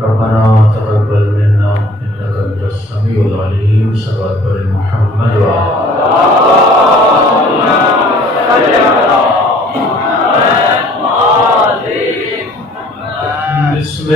ربنا تقبل منا انك انت السميع العليم. صلوات پر محمد بسم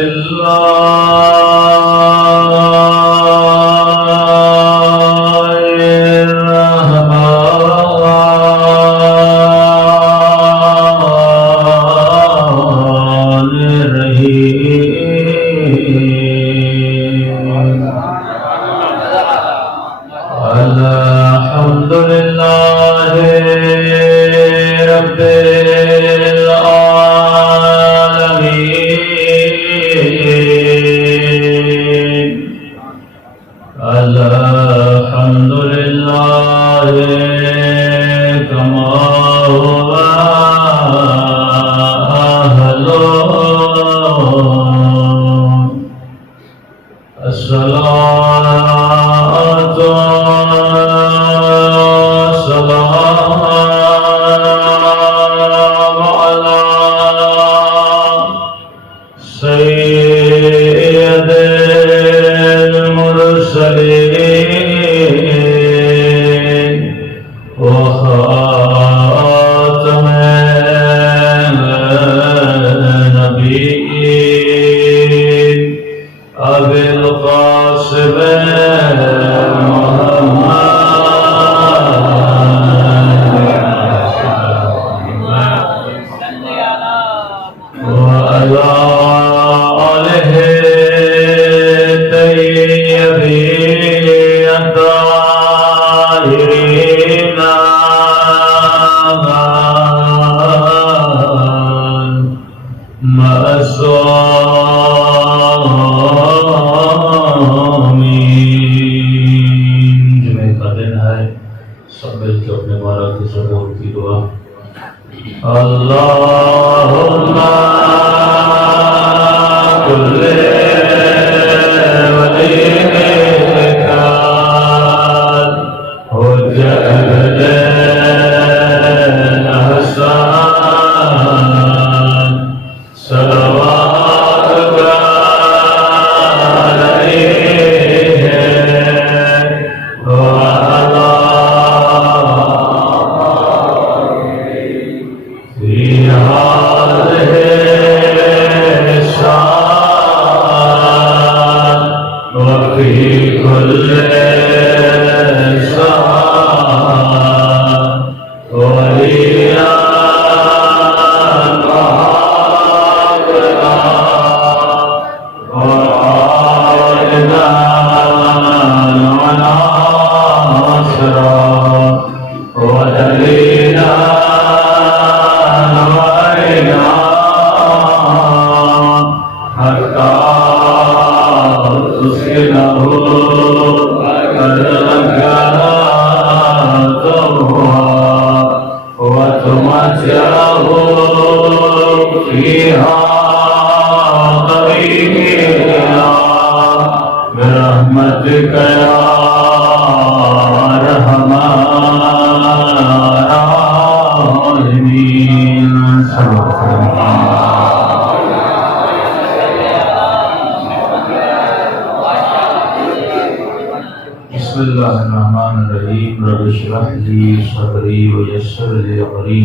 اللہ الرحمن الرحیم. رب اشرح لي صدری ويسر لي امری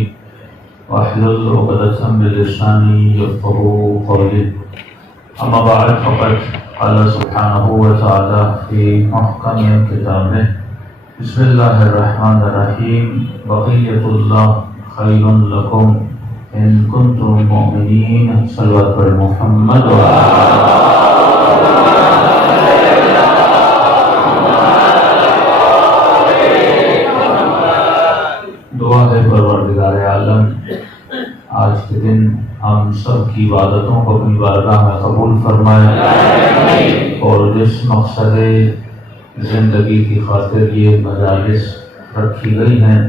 واحلل عقدۃ من لسانی یفقهوا قولی. اما بعد فقد قال سبحانہ وتعالی فی محکم کتابہ بسم اللہ الرحمن الرحیم بقیۃ اللہ خیر لکم ان کنتم مؤمنین. صلوات پر محمد دعا ہے پروردگار عالم آج کے دن ہم سب کی عبادتوں کو اپنی بارگاہ میں قبول فرمائے اور جس مقصد زندگی کی خاطر یہ مجالس رکھی گئی ہیں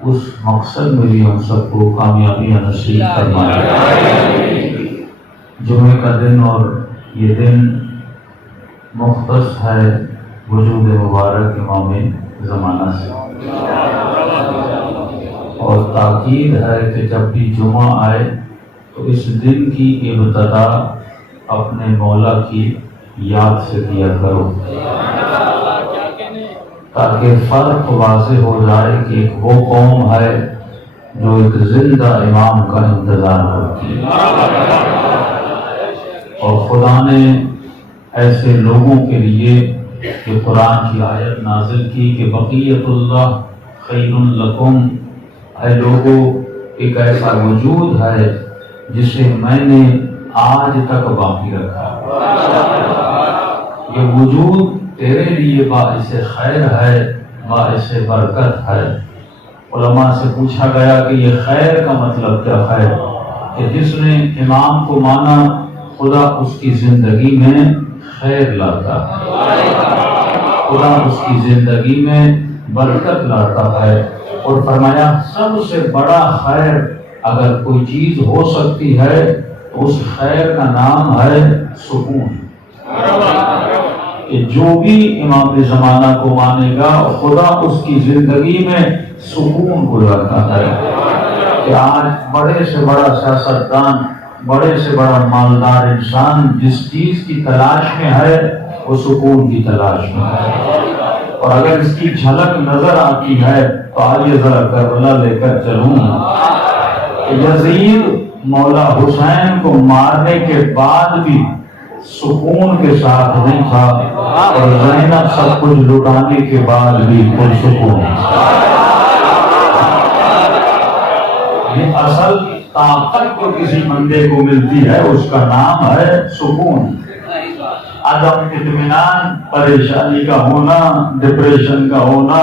اس مقصد میں بھی ہم سب کو کامیابیاں نصیب فرمائے. جمعے کا دن اور یہ دن مختص ہے وجود مبارک امام زمانہ سے اور تاکید ہے کہ جب بھی جمعہ آئے تو تو اس دن کی ابتدا اپنے مولا کی یاد سے کیا کرو، تاکہ فرق واضح ہو جائے کہ ایک وہ قوم ہے جو ایک زندہ امام کا انتظار کرتی ہے، اور خدا نے ایسے لوگوں کے لیے کہ قرآن کی آیت نازل کی کہ بقیت اللہ خیر لکم، اے لوگوں ایک ایسا وجود ہے جسے میں نے آج تک باقی رکھا، یہ وجود تیرے لیے باعث خیر ہے، باعث برکت ہے۔ علماء سے پوچھا گیا کہ یہ خیر کا مطلب کیا ہے؟ کہ جس نے امام کو مانا خدا اس کی زندگی میں خیر لاتا ہے، خدا اس کی زندگی میں برکت لاتا ہے، اور فرمایا سب سے بڑا خیر اگر کوئی چیز ہو سکتی ہے تو اس خیر کا نام ہے سکون، کہ جو بھی امام زمانہ کو مانے گا خدا اس کی زندگی میں سکون کو لاتا ہے۔ کہ آج بڑے سے بڑا سیاستدان، بڑے سے بڑا مالدار انسان جس چیز کی تلاش میں ہے وہ سکون کی تلاش میں ہے، اور اگر اس کی جھلک نظر آتی ہے تو آئیے ذرا کربلا لے کر چلوں۔ یزید مولا حسین کو مارنے کے بعد بھی سکون کے ساتھ نہیں تھا، اور زینب سب کچھ لٹانے کے بعد بھی پرسکون۔ یہ اصل طاقت جو کسی بندے کو ملتی ہے اس کا نام ہے سکون، عدم اطمینان، پریشانی کا ہونا، ڈپریشن کا ہونا۔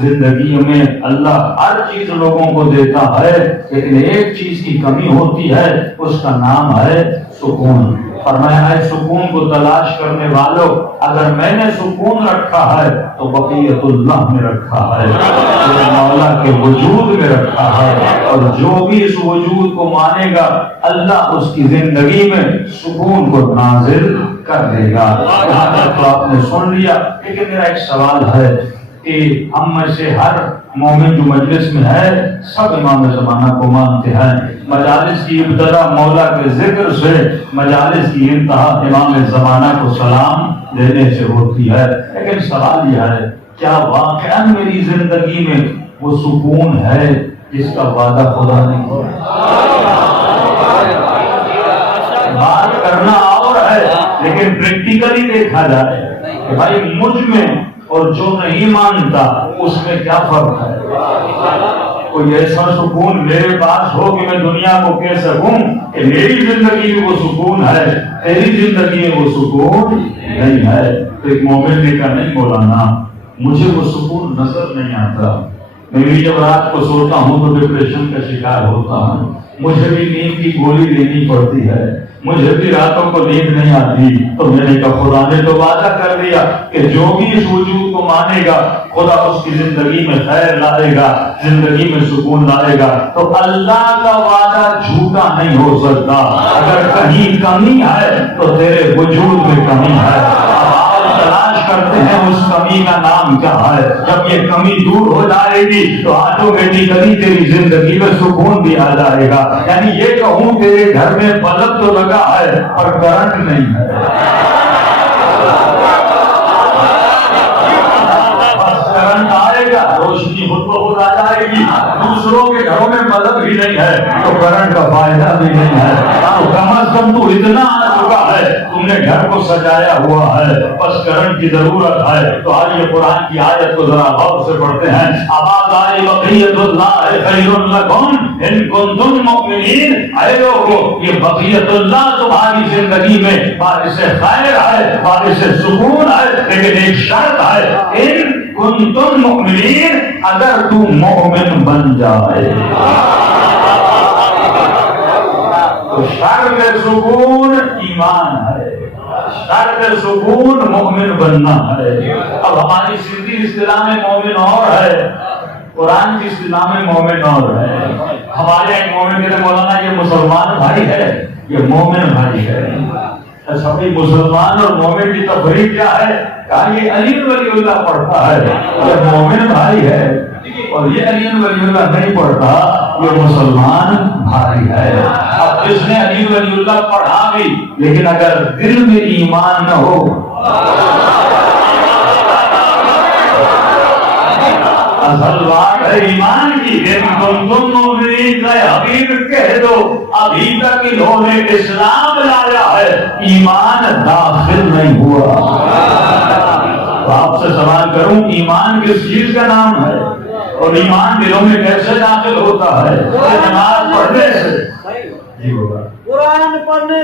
زندگی میں اللہ ہر چیز لوگوں کو دیتا ہے، لیکن ایک چیز کی کمی ہوتی ہے، اس کا نام ہے سکون۔ فرمایا ہے سکون کو تلاش کرنے والوں، اگر میں نے سکون رکھا ہے تو بقیت اللہ میں رکھا ہے، مولا کے وجود میں رکھا ہے، اور جو بھی اس وجود کو مانے گا اللہ اس کی زندگی میں سکون کو نازل کر دے گا۔ یہاں تک تو آپ نے سن لیا، لیکن میرا ایک سوال ہے کہ ہم میں سے ہر مومن جو مجلس میں ہے سب امام زمانہ کو مانتے ہیں، مجالس کی ابتدا مولا کے ذکر سے، مجالس کی انتہا امام زمانہ کو سلام دینے سے ہوتی ہے، لیکن سوال یہ ہے کیا واقعا میری زندگی میں وہ سکون ہے جس کا وعدہ خدا نے کیا؟ بات کرنا اور ہے لیکن پریکٹیکلی دیکھا جائے کہ بھائی مجھ میں اور جو نہیں مانتا اس میں کیا فرق ہے؟ کوئی ایسا سکون میرے پاس ہو کہ میں دنیا کو کہہ سکوں کہ میری زندگی میں وہ سکون ہے، تیری زندگی میں وہ سکون نہیں ہے؟ تو ایک مومن نے کہا نہیں مولانا مجھے وہ سکون نظر نہیں آتا، میں بھی جب رات کو سوتا ہوں تو ڈپریشن کا شکار ہوتا ہوں، مجھے بھی نیند کی گولی لینی پڑتی ہے، مجھے بھی راتوں کو نیند نہیں آتی۔ تو میں نے کہا خدا نے تو وعدہ کر دیا کہ جو بھی اس وجود کو مانے گا خدا اس کی زندگی میں خیر لائے گا، زندگی میں سکون لائے گا۔ تو اللہ کا وعدہ جھوٹا نہیں ہو سکتا، اگر کہیں کمی ہے تو تیرے وجود میں کمی ہے، تلاش کرتے ہیں اس کمی کا نام کیا ہے۔ جب یہ کمی دور ہو جائے گی تو آٹومیٹیکلی تیری زندگی میں سکون بھی آ جائے گا۔ یعنی یہ کہوں تیرے گھر میں بلب تو لگا ہے پر کرنٹ نہیں ہے، بس کرنٹ آئے گا روشنی خود بخود آ جائے گی۔ دوسروں کے گھروں میں بلب ہی نہیں ہے تو کرنٹ کا فائدہ بھی نہیں ہے۔ تو کم از کم تو اتنا آ چکا ہے، تم نے گھر کو سجایا ہوا ہے، بس کرنٹ کی ضرورت ہے۔ تو آئیے قرآن کی آیت کو ذرا غور سے پڑھتے ہیں۔ آباد بقیت اللہ خیر لکم ان کنتم مؤمنین، اے لوگو یہ بقیت اللہ تمہاری زندگی میں باعث خیر ہے، باعث سکون ہے، لیکن ایک شرط ہے ان کنتم مؤمنین، اگر تو مومن بن جائے تو شرط سکون ایمان ہے، شرط سکون مومن بننا ہے۔ اب ہماری سندھی اصطلاح میں مومن اور ہے، قرآن کی اصطلاح میں مومن اور ہے۔ ہمارے ایک مومن کہتے ہیں مولانا یہ مسلمان بھائی ہے، یہ مومن بھائی ہے۔ اچھا بھائی مسلمان اور مومن کی تفریق کیا ہے؟ کہا یہ علی ولی اللہ پڑھتا ہے یہ مومن بھائی ہے، اور یہ علی ولی اللہ نہیں پڑھتا یہ مسلمان بھائی ہے۔ اب جس نے علی ولی اللہ پڑھا بھی لیکن اگر دل میں ایمان نہ ہو، اصل بات ہے ایمان کی، تم مومنین کا حبیب کہہ دو ابھی تک انہوں نے اسلام لایا ہے، ایمان داخل نہیں ہوا۔ تو آپ سے سوال کروں، ایمان کس چیز کا نام ہے اور ایمان دلوں میں کیسے داخل ہوتا ہے؟ نماز پڑھنے سے، جی ہوگا، قرآن پڑھنے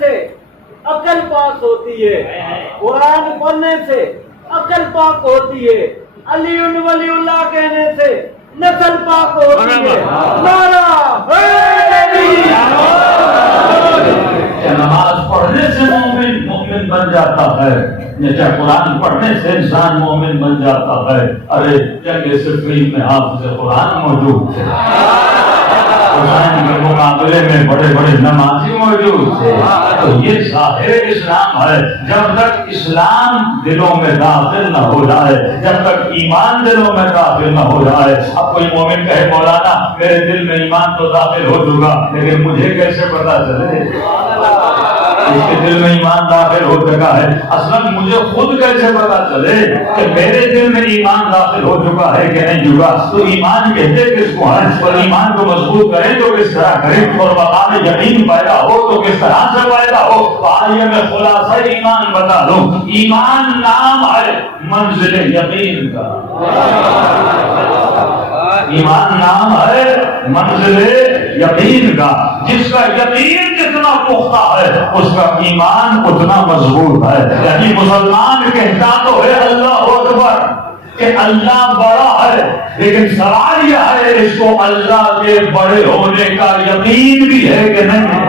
سے عقل پاک ہوتی ہے، قرآن پڑھنے سے عقل پاک ہوتی ہے، علی ولی اللہ کہنے سے نسل پاک ہوتی ہے۔ کیا نماز پڑھنے سے مومن بن جاتا ہے یا کیا قرآن پڑھنے سے انسان مومن بن جاتا ہے؟ ارے جنگ صفین میں حافظ قرآن موجود تھے، حسین کے مقابلے میں بڑے بڑے نمازی موجود تھے۔ تو یہ ظاہر اسلام ہے۔ جب تک اسلام دلوں میں داخل نہ ہو جائے، جب تک ایمان دلوں میں داخل نہ ہو جائے، اب کوئی مومن کہے مولانا میرے دل میں ایمان تو داخل ہو چکا لیکن مجھے کیسے پتا چلے اس کے دل میں ایمان داخل ہو چکا ہے؟ اصلا مجھے خود کیسے پتا چلے کہ میرے دل میں ایمان داخل ہو چکا ہے کہ نہیں چکا؟ تو ایمان کہتے کس کو ہے؟ اور ایمان کو مضبوط کریں تو کس طرح کریں، اور مقام یقین پیدا ہو تو کس طرح سے پیدا ہو؟ تو آئیے میں خلاصہ ایمان بتا دوں۔ ایمان نام ہے منزل یقین کا، ایمان نام ہے منزل یقین کا۔ جس کا یقین جتنا پختہ ہے اس کا ایمان اتنا مضبوط ہے۔ یعنی مسلمان کہتا تو ہے اللہ اکبر کہ اللہ بڑا ہے، لیکن سوال یہ ہے اس کو اللہ کے بڑے ہونے کا یقین بھی ہے کہ نہیں؟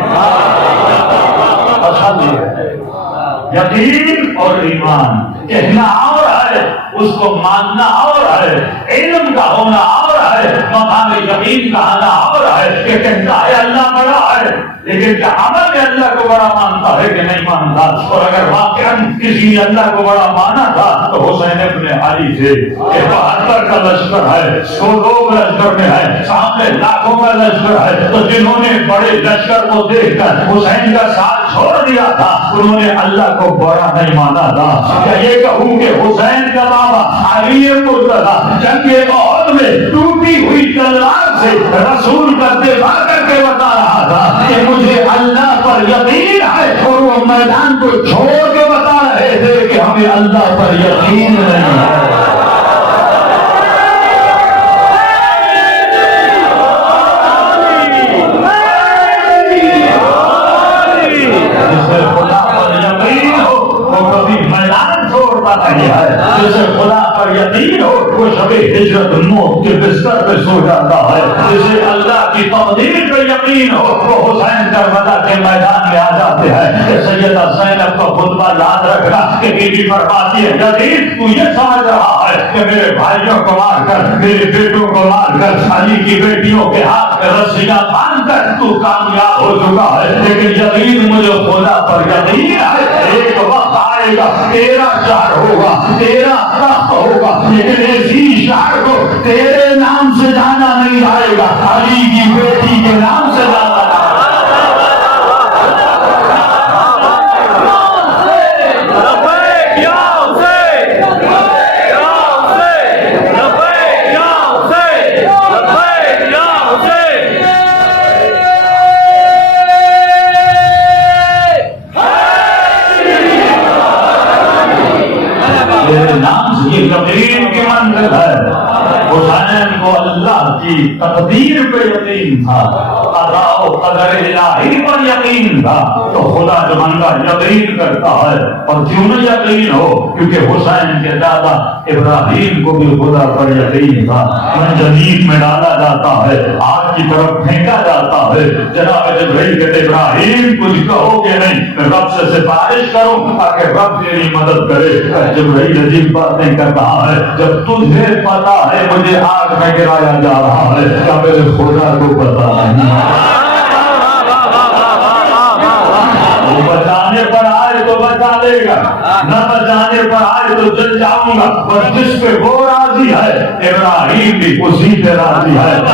یقین اور ایمان کہنا اور ہے، اس کو ماننا اور ہے، علم کا ہونا اور ہے، مقام یقین کا آنا اور ہے کہ کہتا ہے اللہ بڑا ہے لیکن کیا عمل میں اللہ کو بڑا مانتا ہے کہ نہیں مانتا؟ اور اگر واقعاً کسی نے اللہ کو بڑا مانا تھا تو حسین ابن علی تھے کہ 72 کا لشکر ہے، 100 لوگ لشکر میں ہے، سامنے لاکھوں کا لشکر ہے، تو جنہوں نے بڑے لشکر کو دیکھ کر حسین کا ساتھ چھوڑ دیا تھا انہوں نے اللہ کو بڑا نہیں مانا تھا۔ کیا یہ کہوں کہ حسین کا بابا علی مرتضیٰ جنگ احد میں ٹوٹی ہوئی تلوار سے رسول کا دفاع کر کے بتا رہا تھا کہ مجھے اللہ پر یقین ہے، اور وہ میدان کو چھوڑ کے بتا رہے تھے کہ ہمیں اللہ پر یقین نہیں ہے۔ جسے خدا پر یقین ہو وہ شب ہجرت موت کے بستر پہ سو جاتا ہے، جسے اللہ کی تقدیر پہ یقین ہو وہ حسین کربلا کے میدان میں آ جاتے ہیں۔ کہ سیدہ زینب کا خطبہ یاد رکھنا کہ بی بی فرماتی ہے یزید تو یہ سمجھ رہا ہے کہ میرے بھائیوں کو مار کر، میرے بیٹوں کو مار کر، علی کی بیٹیوں کے ہاتھ میں رسیاں باندھ کر تو کامیاب ہو چکا ہے، لیکن یزید مجھے خدا پر یقین ہے ایک وقت آئے گا تیرا شہر ہوگا، تیرا تخت ہوگا، لیکن ایسی شہر کو تیرے نام سے جانا نہیں آئے گا، علی کی بیٹی کے نام سے جانا آئے گا۔ یقین کی منزل ہے۔ حسین کو اللہ کی تقدیر پہ یقین تھا، قضاء و قدر الہی پر یقین تھا، تو خدا جو بندہ یقین کرتا ہے، اور کیوں نہ یقین ہو کیونکہ حسین کے دادا ابراہیم کو بھی خدا پر یقین تھا۔ منجنیق میں ڈالا جاتا ہے، آگ کی طرف پھینکا جاتا ہے، جناب جبرائیل کہتے ابراہیم کچھ کہو گے نہیں، رب سے سفارش کرو تاکہ رب تیری مدد کرے۔ جبرائیل عجیب باتیں کر رہا ہے، جب تجھے پتا ہے مجھے آگ میں گرایا جا رہا ہے، کیا میرے خدا کو پتا نہیں؟ وہ بچانے پر آئے تو بچا لے گا، نہ بچانے پر آئے تو جل جاؤں گا، اور جس پہ وہ راضی ہے ابراہیم بھی اسی پہ راضی ہے۔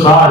60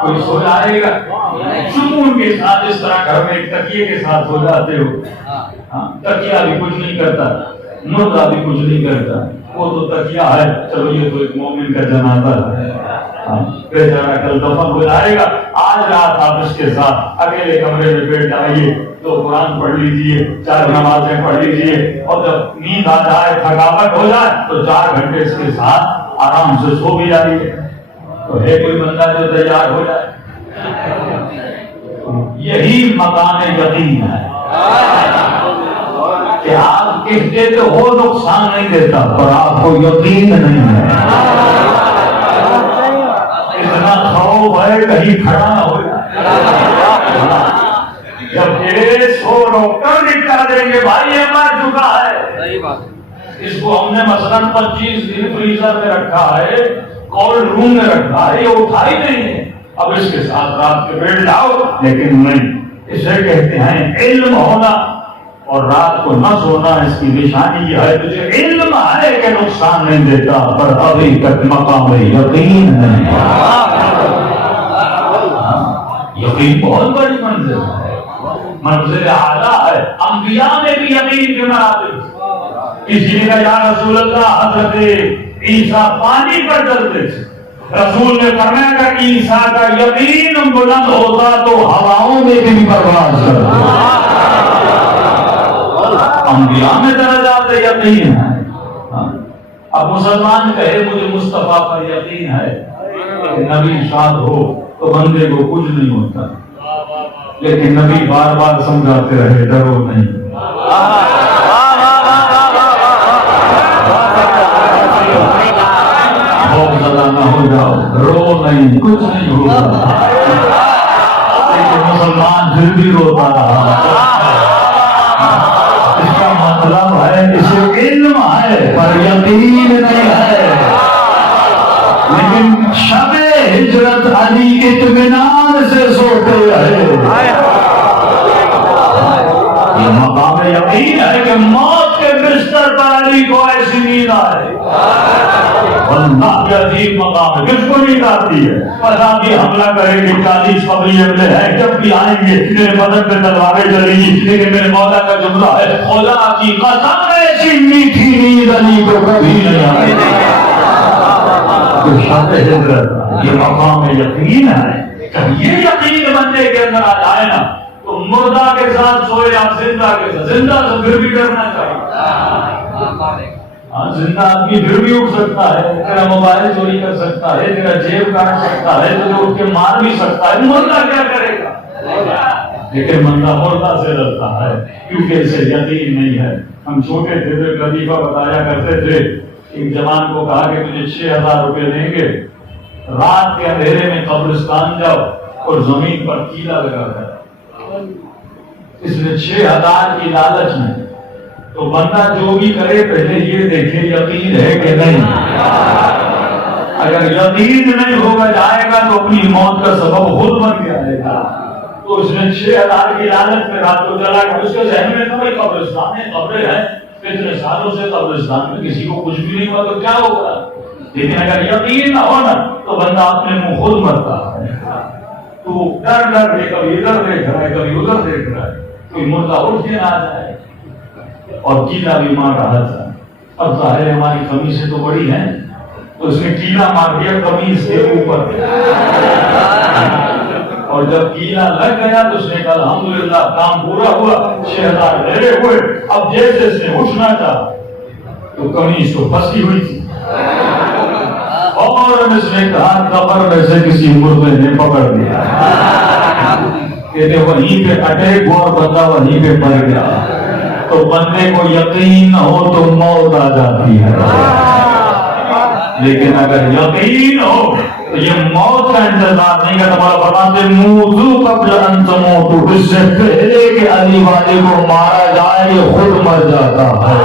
کوئی سو جائے گا سکون کے ساتھ اس طرح گھر میں ایک تکیے کے ساتھ سو جاتے ہو. تکیہ بھی کچھ نہیں کرتا, مردہ بھی کچھ نہیں کرتا, وہ تو تکیہ ہے, چلو یہ تو ایک مومن کا جنازہ ہے, بیچارہ کل دفن ہو جائے گا. آج رات آپ اس کے ساتھ اکیلے کمرے میں بیٹھ جائیے, تو قرآن پڑھ لیجیے, 4 نمازیں پڑھ لیجیے, اور جب نیند آ جائے, تھکاوٹ ہو جائے, تو 4 گھنٹے اس کے ساتھ آرام سے سو بھی جائیے. تو ہے کوئی بندہ جو تیار ہو جائے؟ یہی مقام یقین ہے کہ آپ کہتے تو ہو نقصان نہیں دیتا, پر آپ کو یقین نہیں ہے. اتنا خوف ہے کہیں کھڑا نہ ہو جائے. جب کیس ہو ڈاکٹر نکلا دیں گے بھائی یہ مر چکا ہے, اس کو ہم نے مثلاً 25 دن فریزر میں رکھا ہے, کولڈ روم میں رکھا ہے, یہ اٹھا ہی نہیں ہے, اب اس کے ساتھ رات کے بیٹھ جاؤ. لیکن نہیں, اسے کہتے ہیں علم ہونا اور رات کو نہ سونا. اس کی نشانی یہ ہے تجھے علم ہے کہ نقصان نہیں دیتا, پر ابھی تک مقام یقین نہیں. یقین بہت بڑی منزل ہے, منزل اعلیٰ ہے. انبیاء میں بھی یقین کے مراتب. کسی نے کہا یا رسول اللہ حضرت عیسیٰ پانی پر چلتے تھے, رسول نے فرمایا کہ عیسیٰ کا یقین بلند ہوتا تو ہواؤں میں بھی پرواز کرتا. انبیاء میں درجات یقین ہے. اب مسلمان کہے مجھے مصطفیٰ پر یقین ہے کہ نبی شاد ہو تو بندے کو کچھ نہیں ہوتا, لیکن نبی بار بار سمجھاتے رہے ڈرو نہیں. نہ ہو جاؤ, رو نہیں, کچھ نہیں ہوگا. لیکن مسلمان پھر بھی روتا رہا. اس کا مطلب ہے اسے علم ہے پر یقین نہیں ہے. لیکن شب ہجرت علی اطمینان سے سوتے رہے. یہ مقام یقین ہے کہ موت کے بستر پر علی کو ایسی نیند آئے. اللہ کے عظیم مقام ہے, کس کو نیند آتی ہے؟ پتا بھی حملہ کریں گے, 40 قبری حملے ہیں, جب بھی آئیں گے میرے بدن پہ تلواریں چلیں گی, لیکن میرے مولا کا جملہ ہے خدا کی قسم ایسی میٹھی نیند علی کو کبھی نہیں آئی. تو شب ہجرت یہ مقام یقین ہے. جب یہ یقین بندے کے اندر آ جائے نا, تو مردہ کے ساتھ سوئے آپ زندہ کے ساتھ, زندہ سے پھر بھی ڈرنا چاہیے. زندہ آدمی پھر بھی اٹھ سکتا ہے, تیرا موبائل چوری کر سکتا ہے, تیرا جیب کاٹ سکتا ہے, تجھے اٹھ کے مار بھی سکتا ہے. مردہ کیا کرے گا؟ لیکن بندہ مردہ سے ڈرتا ہے کیونکہ اسے یقین نہیں ہے. ہم چھوٹے تھے تو لطیفہ بتایا کرتے تھے, ایک جوان کو کہا کہ تجھے 6000 روپے دیں گے, رات کے اندھیرے میں قبرستان جاؤ اور زمین پر کیلا لگا ہے. اس نے 6000 کی لالچ میں, تو بندہ جو بھی کرے پہلے یہ دیکھے یقین ہے کہ نہیں. اگر یقین نہیں ہوگا جائے گا تو اپنی موت کا سبب خود بن کے آئے گا. تو اس نے 6000 کی لالچ میں رات کو چلا گیا. اس کے ذہن میں تو قبرستان ہے, قبریں ہیں, اتنے سالوں سے قبرستان میں کسی کو کچھ بھی نہیں ہوا تو کیا ہوگا. لیکن اگر یقین نہ ہونا تو بندہ اپنے منہ خود مرتا ہے. تو ڈر ڈر کے کبھی ادھر دیکھ رہا ہے, کبھی ادھر دیکھ رہا ہے, کوئی مردہ اٹھ کے نہ آ جائے. اور کیلا بھی مار رہا تھا. اب ظاہر ہماری قمیصیں تو بڑی ہیں, تو اس نے کیلا مار دیا قمیص کے اوپر. اور جب کیلا لگ گیا تو اس نے کہا الحمدللہ کام پورا ہوا, 6000 میرے ہوئے. اب جیسے اس نے اٹھنا تھا تو قمیص تو پھنسی ہوئی تھی, اور اس نے کہا قبر میں سے کسی مردے نے پکڑ لیا. کہتے وہیں پہ اٹیک ہوا اور بندہ وہیں پہ مر گیا. تو بندے کو یقین نہ ہو تو موت آ جاتی ہے, لیکن اگر یقین ہو تو یہ موت کا انتظار نہیں کرتا. فرماتے موذو قبل ان تموتوا, اس سے پہلے کہ علی والے کو مارا جائے یہ خود مر جاتا ہے.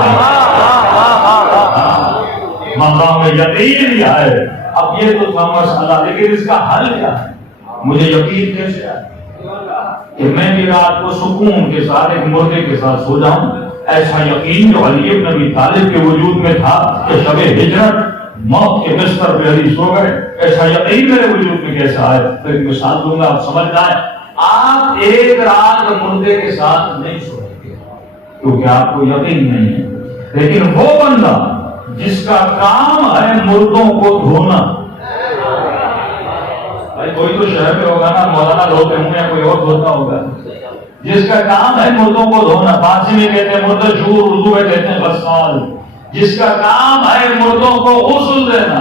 مقام یقین یہ ہے. اب یہ تو تھا مسئلہ, لیکن اس کا حل کیا ہے؟ مجھے یقین کیسے آئے کہ میں بھی رات کو سکون کے ساتھ ایک مردے کے ساتھ سو جاؤں؟ ایسا یقین جو علی بن ابی طالب کے وجود میں تھا کہ شب ہجرت موت کے بستر پہ علی سو گئے. ایسا یقین میرے وجود میں کیسا آئے؟ تو ایک مثال دوں گا آپ سمجھ جائیں. آپ ایک رات مردے کے ساتھ نہیں سو سکتے کیونکہ آپ کو یقین نہیں ہے. لیکن وہ بندہ جس کا کام ہے مردوں کو دھونا، بھائی کوئی تو شہر میں ہوگا نا مولانا دھوتے ہوں یا کوئی اور دھوتا ہوگا، جس کا کام ہے مردوں کو دھونا. فارسی میں کہتے ہیں مردہ شور، اردو میں کہتے ہیں غسال. جس کا کام ہے مردوں کو غسل دینا،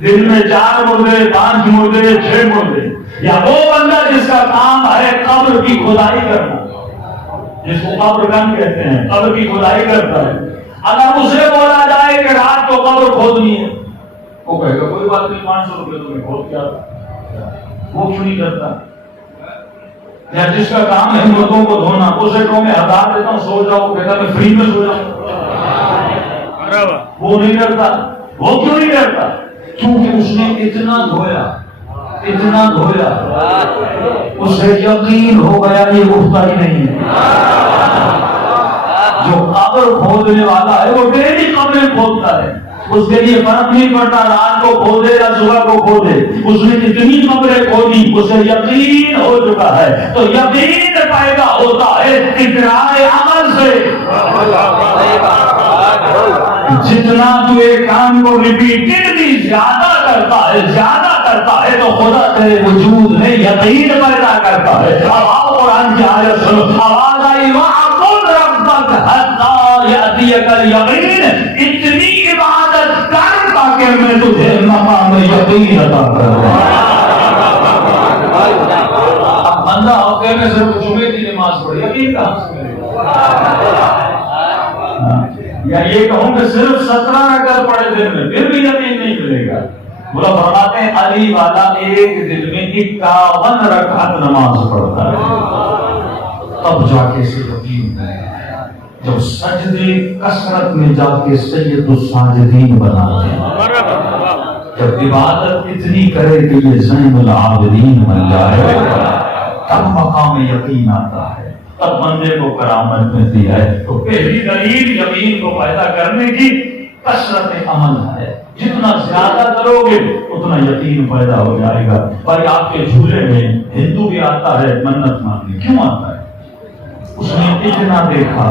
دن میں 4 مردے 5 مردے 6 مردے. یا وہ بندہ جس کا کام ہے قبر کی کھدائی کرنا، جس کو قبر گن کہتے ہیں، قبر کی کھدائی کرتا ہے. اگر اسے بولا جائے کہ رات کو قبر کھودنی ہے، وہ کہے گا کوئی بات نہیں 500 روپے تمہیں کھود کیا، وہ کیوں نہیں کرتا. یا جس کا کام ہے مردوں کو دھونا، اسے تو میں 1000 دیتا ہوں سو جاؤ، وہ کہتا میں فری میں سو جاؤں، وہ نہیں کرتا. وہ کیوں نہیں کرتا؟ کیونکہ اس نے اتنا دھویا اتنا دھویا اسے یقین ہو گیا یہ اٹھتا ہی نہیں ہے. جو قبر کھودنے والا ہے وہ ڈیلی قبریں کھودتا ہے، اس کے لیے فرق نہیں پڑتا رات کو کھودے یا صبح کو کھودے. اس نے جتنی قبریں کھودی اسے یقین ہو چکا ہے. تو یقین پیدا ہوتا ہے اقرار عمل سے. جتنا تو ایک کام کو ریپیٹڈلی زیادہ کرتا ہے تو خدا تیرے وجود میں یقین پیدا کرتا ہے. اب آؤ قرآن کی آیت سنو. آواز آئی وَعَبُدْ رَبَّكَ حَتَّىٰ يَأْتِيَكَ الْيَقِينُ. اتنی عبادت کر تاکہ میں تجھے مقام یقین عطا کروں. اب بندہ ہوتے میں صرف جمعے کی نماز پڑھے، یقین کہاں سے ملے گا؟ یا یہ کہوں کہ صرف 17 رکعت پڑھے دن میں، پھر بھی یقین نہیں ملے گا. بولا فرماتے ہیں علی والا ایک دن میں 51 رکعت نماز پڑھتا ہے، تب جا کے اسے یقین ہے. جب سجدے کثرت میں جا کے سید الساجدین بناتے ہیں، جب عبادت اتنی کرے کہ یہ زین العابدین بن جائے، تب مقام یقین آتا ہے، تب بندے کو کرامت ملتی ہے. تو پہلی دلیل یقین کو پیدا کرنے کی کثرت عمل ہے. جتنا زیادہ کرو گے اتنا یقین پیدا ہو جائے گا. بھائی آپ کے جھولے میں ہندو بھی آتا ہے منت مانگنے. کیوں آتا ہے؟ اس نے اتنا دیکھا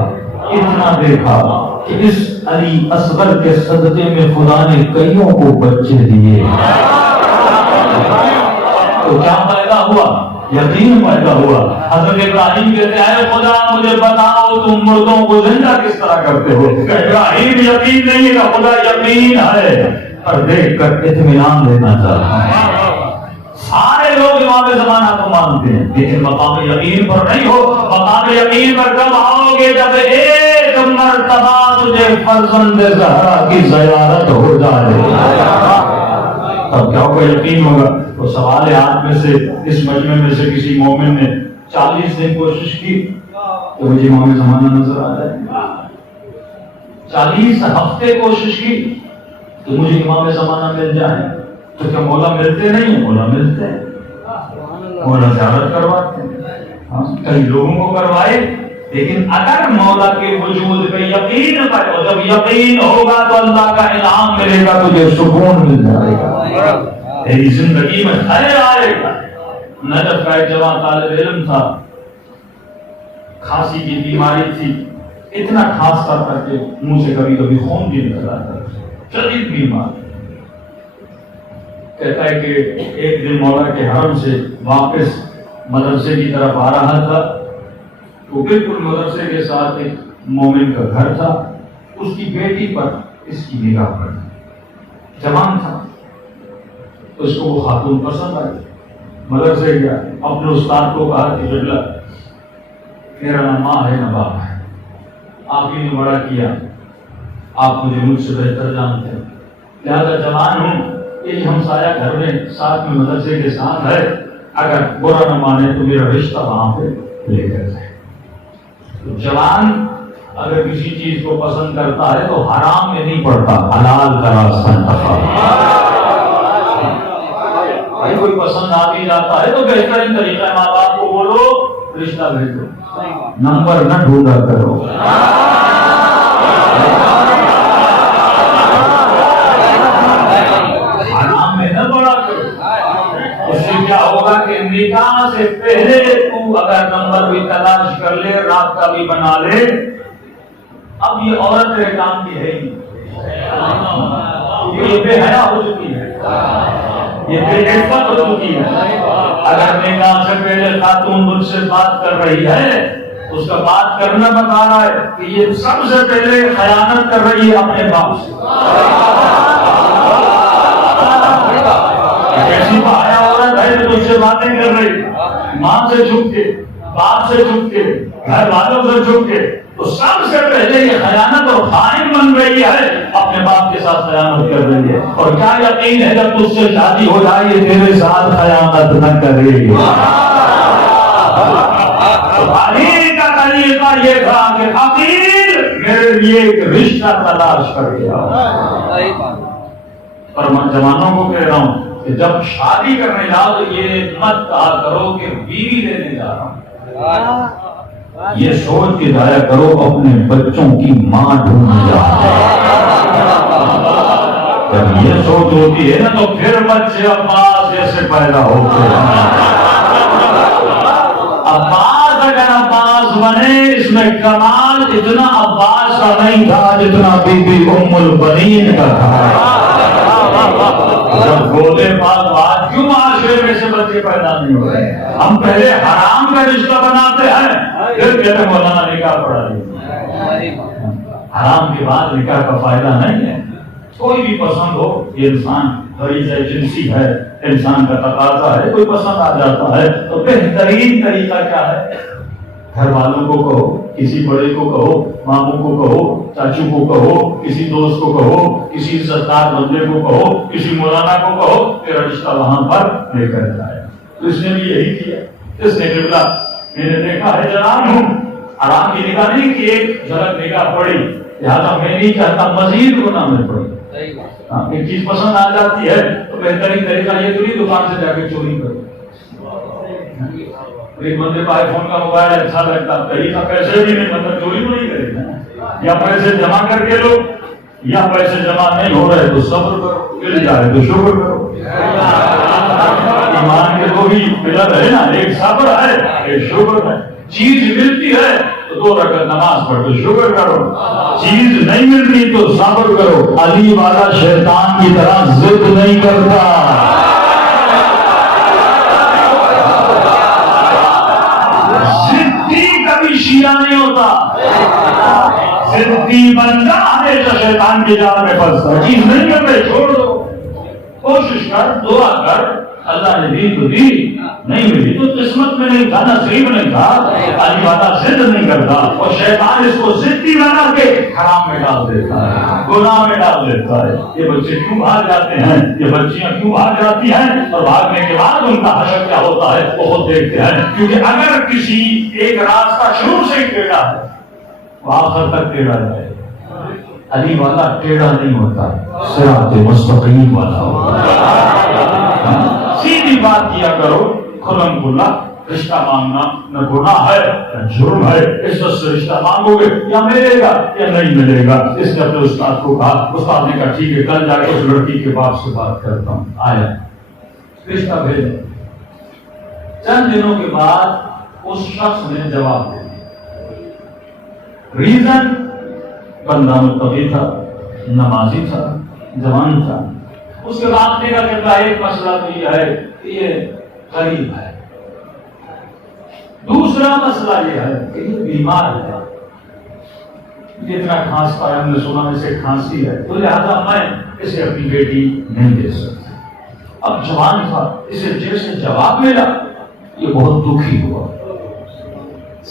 کہ اس علی اصغر کے صدقے میں خدا نے کئیوں کو بچے دیے. تو کیا پیدا ہوا؟ یقین پیدا ہوا. حضرت ابراہیم کہتے ہیں خدا مجھے بتاؤ تم مردوں کو زندہ کس طرح کرتے ہو. ابراہیم یقین نہیں ہے، خدا یقین ہے، پر دیکھ کر اطمینان لینا چاہتا ہوں. سارے لوگ امام زمانہ کو مانتے ہیں لیکن مقام یقین پر نہیں ہو. مقام یقین پر کب آؤ گے؟ جب ایک مرتبہ تجھے فرزند زہرا کی زیارت ہو جائے، تب کیا کوئی یقین ہوگا. تو سوال ہے آپ میں سے اس مجمع میں سے کسی مومن نے 40 دن کوشش کی تو مجھے امام زمانہ نظر آ جائے. 40 ہفتے کوشش کی تو مجھے امام زمانہ مل جائے. تو کیا مولا ملتے نہیں ہیں؟ مولا ملتے ہیں، مولا زیارت کرواتے ہیں. کئی لوگوں کو کروائے، لیکن اگر مولا کے وجود پہ یقین کرو، جب یقین ہوگا تو اللہ کا انعام ملے گا، تجھے سکون مل جائے گا، تیری زندگی میں خیر آئے گا. نجف کا ایک جوان طالب علم تھا، کھانسی کی بیماری تھی، اتنا کھانستا تھا کہ منہ سے کبھی کبھی خون بھی نکل آتا تھا، شدید بیمار. کہتا ہے کہ ایک دن مولا کے حرم سے واپس مدرسے کی طرف آ رہا تھا تو بالکل مدرسے کے ساتھ ایک مومن کا گھر تھا. اس کی بیٹی پر اس کی نگاہ پڑی، جوان تھا، تو اس کو وہ خاتون پسند آئی. مدرسے گیا، اپنے استاد کو کہا کہ بیٹا میرا نہ ماں ہے نہ باپ ہے، آپ ہی نے بڑا کیا، آپ مجھے مجھ سے بہتر جانتے ہیں، لہذا جوان ہوں، یہ ہمسایہ گھر میں ساتھ میں مدرسے کے ساتھ ہے، اگر برا نہ مانے تو میرا رشتہ وہاں پہ لے کر جائے. تو جوان اگر کسی چیز کو پسند کرتا ہے تو حرام میں نہیں پڑتا، حلال کا راستہ انتخاب. بھائی کوئی پسند آ بھی جاتا ہے تو بہترین طریقہ ہے ماں باپ کو بولو رشتہ بھیجو، نمبر نہ ڈھونڈا کرو. ہوگا کہ نکاح سے پہلے تو اگر نمبر بھی تلاش کر لے، رابطہ بھی بنا لے، اب یہ عورت تیرے کام کی ہے ہی، یہ بے حیا ہو چکی ہے، یہ بے عزت ہو چکی ہے۔ اگر نکاح سے پہلے خاتون مجھ سے بات کر رہی ہے، اس کا بات کرنا بتا رہا ہے کہ یہ سب سے پہلے خیانت کر رہی ہے اپنے باپ سے۔ ایسی بایا عورت ہے جو تجھ سے باتیں کر رہی، ماں سے جھک کے، باپ سے جھک کے، گھر والوں سے جھک کے، تو سب سے پہلے یہ خیانت اور خائن بن رہی ہے، اپنے باپ کے ساتھ خیانت کر رہی ہے۔ اور کیا یقین ہے جب تجھ سے شادی ہو جائے یہ تیرے ساتھ خیانت نہ کرے گی؟ علی کا طریقہ یہ تھا کہ عقیل میرے لیے ایک رشتہ تلاش کر دیا۔ اور میں جوانوں کو کہہ رہا ہوں کہ جب شادی کرنے جاؤ تو یہ مت کہا کرو کہ بیوی لینے جا رہا ہوں، یہ سوچ کے جایا کرو اپنے بچوں کی ماں ڈھونڈ جا۔ جب یہ سوچ ہوتی ہے نا تو پھر بچے عباس جیسے پیدا ہوتے ہیں۔ عباس اگر عباس بنے، اس میں کمال اتنا عباس کا نہیں تھا جتنا بی بی ام البنین کا تھا۔ جب بولے بات بات کیوں معاشرے میں سے بچے پیدا نہیں ہو رہے؟ ہم پہلے حرام کا رشتہ بناتے ہیں، پھر کہتے ہیں مولانا نکاح پڑھا دیں۔ حرام کے بعد نکاح کا فائدہ نہیں ہے۔ کوئی بھی پسند ہو، یہ انسان غریزہ جنسی ہے، انسان کا تقاضا ہے، کوئی پسند آ جاتا ہے تو بہترین طریقہ کیا ہے؟ گھر والوں کو کہو، کسی بڑے کو کہو، ماموں کو کہو، چاچو کو کہو، کسی دوست کو کہو، کسی عزتدار بندے کو کہو، کسی مولانا کو کہو، تیرا رشتہ وہاں پر لے کر جائے۔ تو اس نے بھی یہی کیا۔ اس نے کہ میں نے دیکھا ہے جناب ہوں، حرام کی نگاہ نہیں کہ ایک جھلک نگاہ پڑی، لہٰذا میں نہیں چاہتا مزید گناہ میں پڑے۔ ایک چیز پسند آ جاتی ہے تو بہترین طریقہ یہ تو نہیں دکان سے جا کے چوری کرو۔ ایک بندے کو آئی فون کا موبائل اچھا لگتا، کہیں کا پیسے بھی نہیں، مطلب چوری تو نہیں کرے گا، یا پیسے جمع کر کے لو، یا پیسے جمع نہیں ہو رہے تو صبر کرو، مل جائے تو شکر کرو۔ ایمان کے دو ہی پلر ہے نا، ایک صبر ہے ایک شکر ہے۔ چیز ملتی ہے تو 2 رکعت نماز پڑھ تو شکر کرو، چیز نہیں ملتی تو صبر کرو۔ علی والا شیطان کی طرح ضد نہیں کرتا۔ ضدی کبھی شیعہ نہیں ہوتا، ضدی بندہ ہمیشہ شیطان کے جال میں پھنستا ہے۔ چیز نہیں کرتے چھوڑ دو، کوشش کر، دعا کر، اللہ نے دی تو دی، نہیں ملی تو قسمت میں نہیں تھا، نصیب نہیں تھا۔ علی والا ضد نہیں کرتا، اور شیطان اس کو ضدی بنا کے حرام میں ڈال دیتا ہے، گناہ میں ڈال دیتا ہے۔ یہ بچے کیوں بھاگ جاتے ہیں، یہ بچیاں کیوں بھاگ جاتی ہیں، اور بھاگنے کے بعد ان کا حشر کیا ہوتا ہے وہ خود دیکھتے ہیں۔ کیونکہ اگر کسی ایک راستہ شروع سے ہی ٹیڑھا ہے وہ آخر تک ٹیڑھا جائے۔ علی والا ٹیڑھا نہیں ہوتا، صراط مستقیم والا ہوتا ہے۔ سیدھی بات کیا کرو، کھلم کھلا۔ رشتہ مانگنا نہ گناہ ہے نہ جرم ہے، عزت سے رشتہ مانگو گے یا ملے گا یا نہیں ملے گا۔ اس نے اپنے استاد کو کہا، استاد نے کہا ٹھیک ہے کل جا کے اس لڑکی کے باپ سے بات کرتا ہوں۔ آیا رشتہ بھیجا، چند دنوں کے بعد اس شخص نے جواب دیا۔ ریزن بندہ متقی تھا، نمازی تھا، جوان تھا۔ اس کے بعد نے کہا ایک مسئلہ تو یہ ہے کہ یہ غریب ہے، دوسرا مسئلہ یہ ہے کہ یہ بیمار ہے، جتنا کھانستا ہے ہم نے سنا اسے کھانسی ہے، تو لہذا میں اسے اپنی بیٹی نہیں دے سکتا۔ اب جوان تھا، اسے جیسے جواب ملا یہ بہت دکھی ہوا،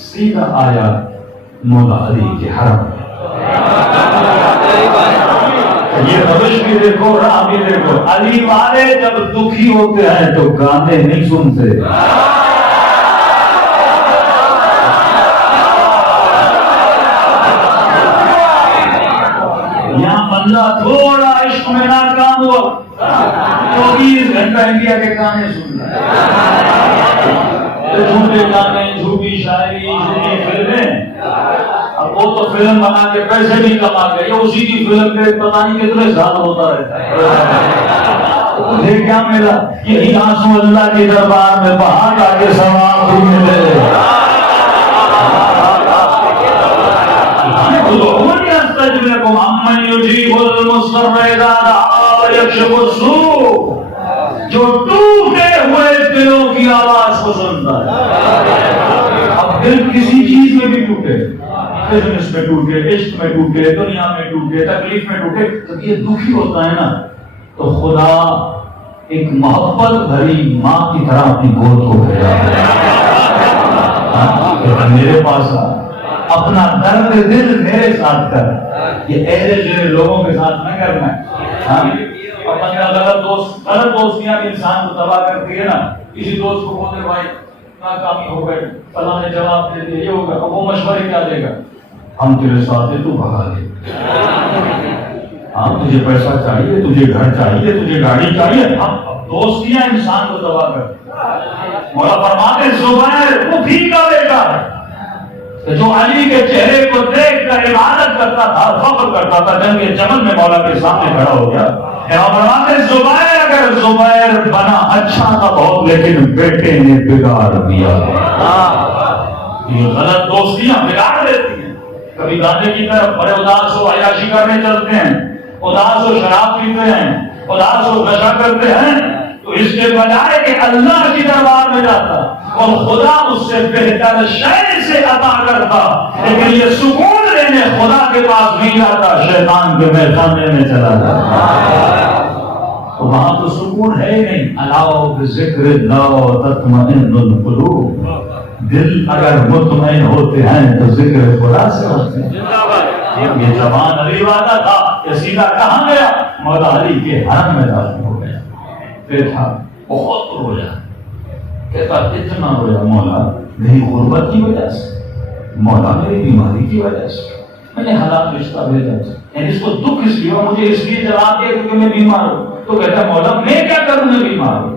سیدھا آیا مولا علی کے حرم میں۔ یہ روش بھی دیکھو، راہ بھی دیکھو۔ علی والے جب دکھی ہوتے ہیں تو گانے نہیں سنتے، یہاں بندہ تھوڑا عشق میں ناکام ہوا 24 گھنٹہ انڈیا کے گانے سن رہا ہے، جھوٹے گانے، جھوٹی شاعری، جھوٹی فلمیں۔ اب وہ تو فلم بنا کے پیسے بھی کما گئے، اسی کی فلم پہ پتہ نہیں کتنے سال ہوتا رہتا ہے۔ مجھے کیا ملا؟ یہی آنسو اللہ کے دربار میں بہا تاکہ ثواب بھی ملے. يستجبكم عمن يجيب المضطر اذا دعاه ويكشف السوء. جو ٹوٹے ہوئے دلوں کی آواز کو سنتا ہے. اب دل کسی چیز میں بھی ٹوٹے، بزنس میں ٹوٹے، عشق میں ٹوٹے، دنیا میں ٹوٹے، تکلیف میں ٹوٹے، جب یہ دکھی ہوتا ہے نا تو خدا ایک محبت بھری ماں کی طرح اپنی گود کو پھیلا میرے پاس اپنا درد دل میرے ساتھ کر. یہ ایسے لوگوں کے ساتھ نہ کرنا. غلط دوستیاں بھی انسان کو تباہ کرتی ہے نا. کسی دوست کو بولتے بھائی ناکامی ہو گئے، فلاں نے جواب دے دیا، یہ ہوگا، اب وہ مشورے کیا دے گا؟ ہم تیرے ساتھ ہیں، تو بھگا دے. ہاں تجھے پیسہ چاہیے، تجھے گھر چاہیے، تجھے گاڑی چاہیے. ہم دوستیاں انسان کو تباہ کرتی. مولا فرماتے زبیر وہ پھیکا بیٹا ہے جو علی کے چہرے کو دیکھ کر عبادت کرتا تھا، فخر کرتا تھا. جنگ جمل میں مولا کے سامنے کھڑا ہو گیا. زبیر اگر زبیر بنا اچھا تھا بہت، لیکن بیٹے نے بگاڑ دیا. یہ غلط دوستیاں بگاڑ دیتی ہیں. کبھی گانے کی طرف بڑے اداس ہو عیاشی کرنے چلتے ہیں، اداس ہو شراب پیتے ہیں، اداس ہو نشہ کرتے ہیں، تو اس کے بجائے کہ اللہ کی دربار میں جاتا اور خدا اس سے بہتر شے سے عطا کرتا، لیکن یہ سکون لینے خدا کے پاس نہیں جاتا، شیطان کے میخانے میں چلا جاتا. تو وہاں تو سکون ہے ہی نہیں. الا بذکر اللہ تطمئن القلوب. دل اگر مطمئن ہوتے ہیں تو ذکر خدا سے ہوتے ہیں. یہ زبان علی والا تھا، یہ سیدھا کہاں گیا؟ مولا علی کے حرم میں داخل ہو گیا. بیٹھا بہت رویا، کہتا اتنا رویا مولا میری غربت کی وجہ سے، مولا میری بیماری کی وجہ سے، میں نے حالات رشتہ بھیجا تھا، یعنی اس کو دکھ اس لیے مجھے اس لیے جواب دیا کیونکہ میں بیمار ہوں. تو کہتا مولا میں کیا کروں، میں بیمار ہوں،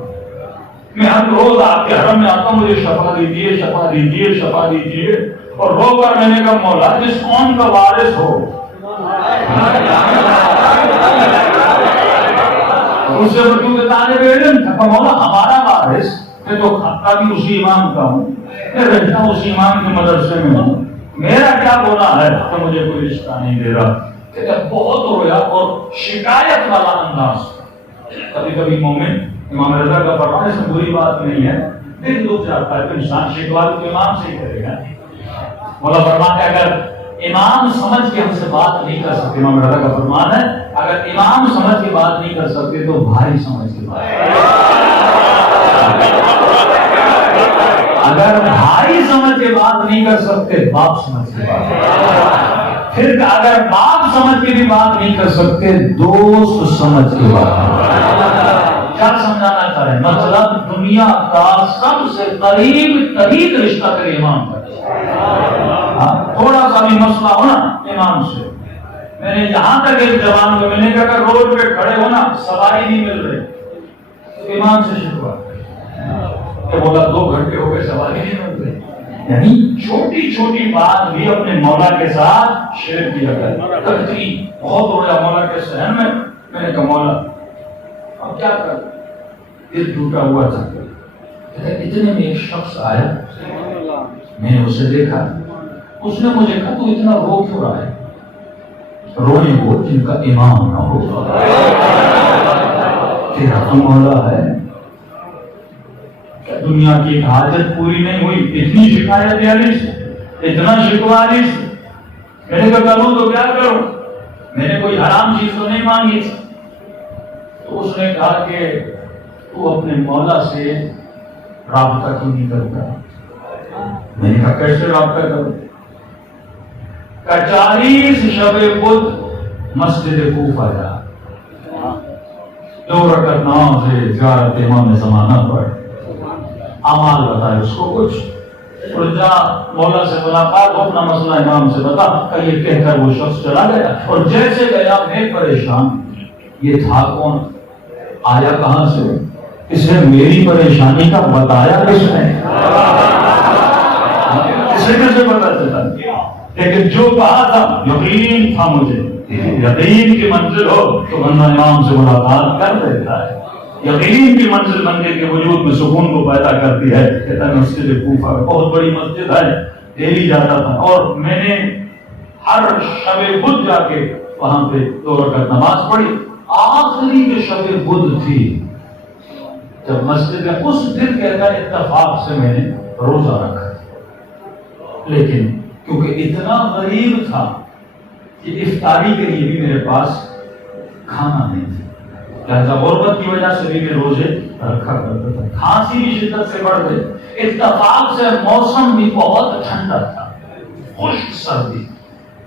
میں ہر روز آپ کے حرم میں آتا ہوں، مجھے شفا دیجیے، شفا دیجیے، شفا دیجیے. اور رو کر میں نے کہا مولا جس قوم کا وارث ہو اس سے بچوں کے طالب علم تھا. مولا ہمارا وارث، میں تو کھاتا بھی اسی امام کا ہوں، میں رہتا اسی امام کے مدرسے میں ہوں، میرا کیا گناہ ہے کہ مجھے کوئی رشتہ نہیں دے رہا. کہتے بہت رویا اور شکایت والا انداز. کبھی کبھی مومن امام رضا کا فرمان اس میں بری بات نہیں ہے، دل دکھ جاتا ہے تو انسان شکوا تو امام سے ہی کرے گا. مولا فرماتے اگر امام سمجھ کے ہم سے بات نہیں کر سکتے، امام رضا کا فرمان ہے اگر امام سمجھ کے بات نہیں کر سکتے تو بھائی سمجھ کے بات. اگر بھائی سمجھ کے بات نہیں کر سکتے باپ سمجھ کے بات. پھر اگر باپ سمجھ کے بھی بات نہیں کر سکتے دوست سمجھ کے بات. کیا سمجھانا چاہ رہے ہیں؟ مطلب دنیا کا سب سے قریب ترین رشتہ تیرے امام کا. تھوڑا سا بھی مسئلہ ہونا امام سے. میں نے یہاں تک ایک جوان کو میں نے کہا کہ روڈ پہ کھڑے ہونا سواری نہیں مل رہی تو امام سے شکوا. بولا 2 گھنٹے ہو گئے سواری نہیں مل رہی. یعنی چھوٹی چھوٹی بات بھی اپنے مولا کے ساتھ شیئر کیا کرے. بہت رویا مولا کے سہن میں. میں نے کہا مولا اب کیا کر، دل ٹوٹا ہوا تھا. اتنے میں ایک شخص آیا، میں نے اسے دیکھا، اس نے مجھے کہا تو اتنا رو کیوں رہا ہے؟ رونے وہ جن کا امام نہ ہو. تیرا تو مولا ہے، دنیا کی ایک حاجت پوری نہیں ہوئی، اتنی شکایت علی سے، اتنا شکوہ علی سے. میں نے کہا کروں تو کیا کروں، میں نے کوئی حرام چیز تو نہیں مانگی. تو اس نے کہا کہ تو اپنے مولا سے رابطہ کیوں نہیں کرتا؟ میں نے کہا کیسے رابطہ کروں؟ 40 شب بدھ مسجد کوفہ جا، 2 رکعت نماز سے زیارت امام زمانہ پڑھ، اعمال بتائے اس کو کچھ، اور جا مولا سے ملاقات ہو، اپنا مسئلہ امام سے بتا. کہ یہ کہہ کر وہ شخص چلا گیا. اور جیسے گیا میں پریشان، یہ تھا کون، آیا کہاں سے، اسے میری پریشانی کا بتایا کس نے، اسے کیسے پتا چلا؟ لیکن جو کہا تھا یقین تھا مجھے. یقین کی منزل ہو تو بندہ امام سے ملاقات کر دیتا ہے. یقین کی منزل بننے کے وجود میں سکون کو پیدا کرتی ہے. کہتا ہے مسجد کوفہ بہت بڑی مسجد ہے, ڈیلی جاتا تھا اور میں نے ہر شب بدھ جا کے وہاں پہ 2 رکعت نماز پڑھی. آخری جو شب بدھ تھی جب مسجد میں, اس دن کہتا ہے اتفاق سے میں نے روزہ رکھا, لیکن کیونکہ اتنا غریب تھا کہ افطاری کے لیے بھی میرے پاس کھانا نہیں تھا, لہذا غربت کی وجہ سے بھی میں روزے رکھا کرتا تھا. کھانسی بھی شدت سے بڑھ گئی. اتفاق سے موسم بھی بہت ٹھنڈا تھا, خشک سردی.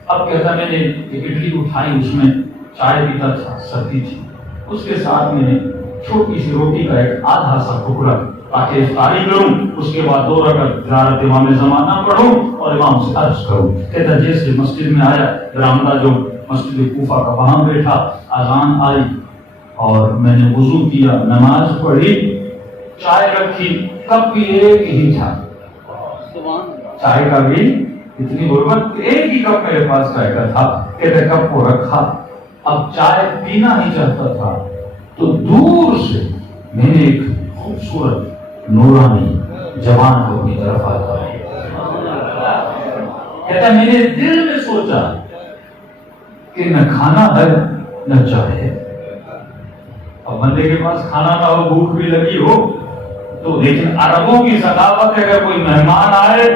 اب کہتا میں نے ایک اڈلی اٹھائی, اس میں چائے پیتا تھا, سردی تھی, اس کے ساتھ میں نے چھوٹی سی روٹی کا ایک آدھا سا ٹکڑا تاکہ افطاری کروں, اس کے بعد 2 رکعت زیارت امام زمانہ پڑھوں اور امام سے عرض کروں. کہتا جیسے مسجد میں آیا, برآمدہ جو مسجد کوفہ کا وہاں بیٹھا, اذان آئی اور میں نے وضو کیا, نماز پڑھی, چائے رکھی, کپ بھی ایک ہی تھا, چائے کا بھی اتنی غربت, ایک ہی کپ میرے پاس چائے کا تھا. کہتے کپ کو رکھا, اب چائے پینا ہی چاہتا تھا تو دور سے میں نے ایک خوبصورت نورانی جوان کو اپنی طرف آتا ہے. کہتا میں نے دل میں سوچا کہ نہ کھانا ہے نہ چائے ہے. اب بندے کے پاس کھانا نہ ہو, بھوک بھی لگی ہو تو, لیکن عربوں کی ثقافت ہے اگر کوئی مہمان آئے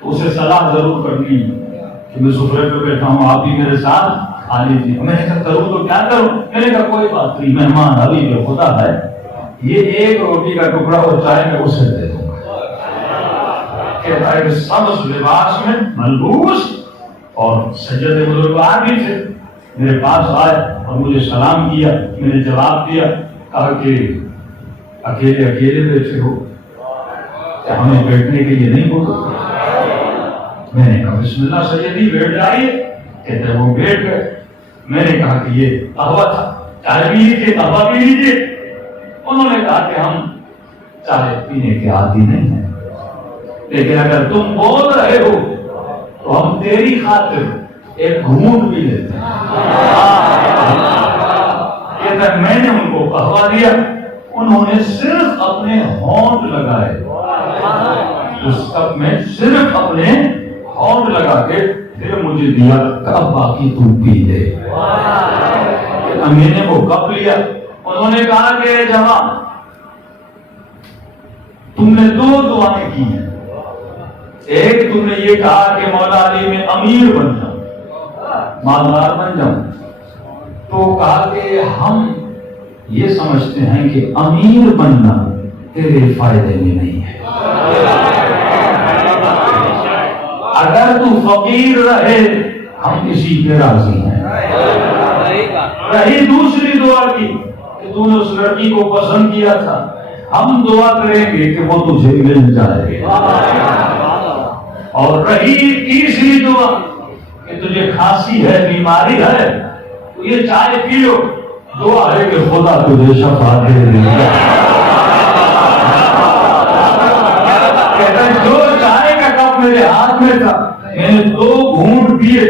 تو اسے صلاح ضرور کرنی کہ میں سفرے پہ بیٹھا ہوں, آپ بھی میرے ساتھ کھا لیجیے. میں نے کہا کروں تو کیا کروں, میں نے کہا کوئی بات نہیں, مہمان ابھی جو خدا ہے, یہ ایک روٹی کا ٹکڑا اور چائے میں اسے دے دوں گا. کہتا ہے کہ سبز لباس میں ملبوس اور سجدے بزرگوار بھی تھے, میرے پاس آئے اور مجھے سلام کیا. میں نے جواب دیا, کہا کہ اکیلے اکیلے بیٹھے ہو, کیا ہمیں بیٹھنے کے لیے نہیں بولو؟ میں نے کہا بسم اللہ سیدی بیٹھ جائیے. کہتے وہ بیٹھ گئے. میں نے کہا کہ یہ قہوہ تھا, چائے بھی لیجیے, قہوہ بھی لیجیے. انہوں نے کہا کہ ہم چائے پینے کے عادی نہیں ہیں, لیکن اگر تم بول رہے ہو تو ہم تیری خاطر ایک گھونٹ بھی لیتے ہیں. کہتا میں نے ان کو قہوہ دیا, انہوں نے صرف اپنے ہونٹ لگائے, اس کپ میں صرف اپنے ہونٹ لگا کے پھر مجھے دیا, کب باقی تو پی لے. میں نے وہ کپ لیا. انہوں نے کہا کہ جوان تم نے 2 دعائیں کی ہیں, ایک تم نے یہ کہا کہ مولا علی میں امیر بن جاؤں, مالدار بن جاؤں, تو کہا کہ ہم یہ سمجھتے ہیں کہ امیر بننا تیرے فائدے میں نہیں ہے, اگر تو فقیر رہے ہم اسی پہ راضی ہیں. رہی دوسری دعا کی کہ تو نے اس لڑکی کو پسند کیا تھا, ہم دعا کریں گے کہ وہ تجھے مل جائے. اور رہی تیسری دعا کہ تجھے کھانسی ہے, بیماری ہے, تو یہ چائے پی لو, دعا ہے کہ خدا تجھے شفا دے دے. جو چائے کا کپ میرے ہاتھ میں تھا, میں نے 2 گھونٹ پیے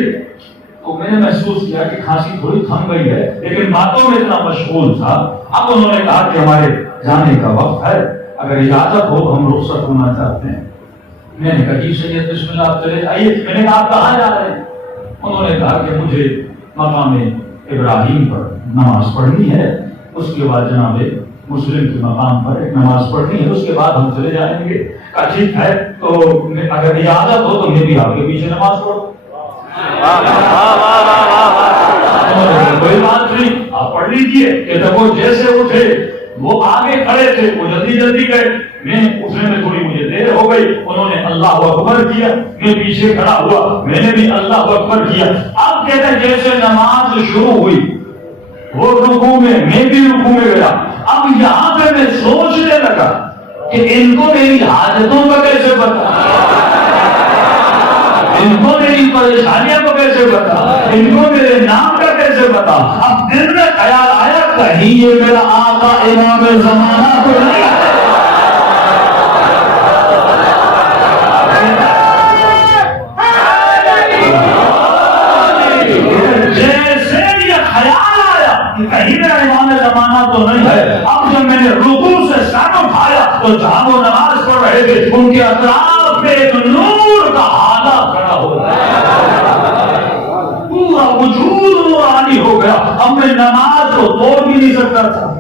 تو میں نے محسوس کیا کہ کھانسی تھوڑی تھم گئی ہے, لیکن باتوں میں اتنا مشغول تھا. اب انہوں نے کہا کہ ہمارے جانے کا وقت ہے, اگر اجازت ہو ہم رخصت ہونا چاہتے ہیں. میں نے کہا جی سید بسم اللہ آپ چلے آئیے. میں نے کہا آپ کہاں جا رہے ہیں؟ انہوں نے کہا کہ مجھے مقام ابراہیم پر نماز پڑھنی ہے, اس کے بعد جناب مسلم کے مقام پر ایک نماز پڑھنی ہے, اس کے بعد ہم چلے جائیں گے. کہا ٹھیک ہے, تو اگر اجازت ہو تو میں بھی آپ کے پیچھے نماز پڑھوں. کوئی بات نہیں, آپ پڑھ لیجیے. کہتے وہ جیسے اٹھے وہ آگے کھڑے تھے, وہ جلدی جلدی گئے. میں اٹھنے میں تھوڑی مجھے دیر ہو گئی. انہوں نے اللہ اکبر کیا, میں پیچھے کھڑا ہوا, میں نے بھی اللہ اکبر کیا. اب کہتے ہیں جیسے نماز شروع ہوئی وہ رکوع میں, میں بھی رکوع میں گیا. اب یہاں پہ میں سوچنے لگا کہ ان کو میری حاجتوں کا کیسے پتا, ان کو میری پریشانیوں کو کیسے پتا, ان کو میرے نام کا کیسے پتا. اب دل میں خیال آیا کہیں یہ میرا آقا امام زمانہ تو نہیں ہے. جیسے یہ خیال آیا کہ کہیں میرا امام زمانہ تو نہیں ہے, اب جب میں نماز پڑھ رہے تھے ان کے اطراف میں ایک نور کا ہالہ کھڑا ہو گیا، پورا وجود نورانی ہو گیا. اب میں نماز کو توڑ بھی نہیں سکتا تھا،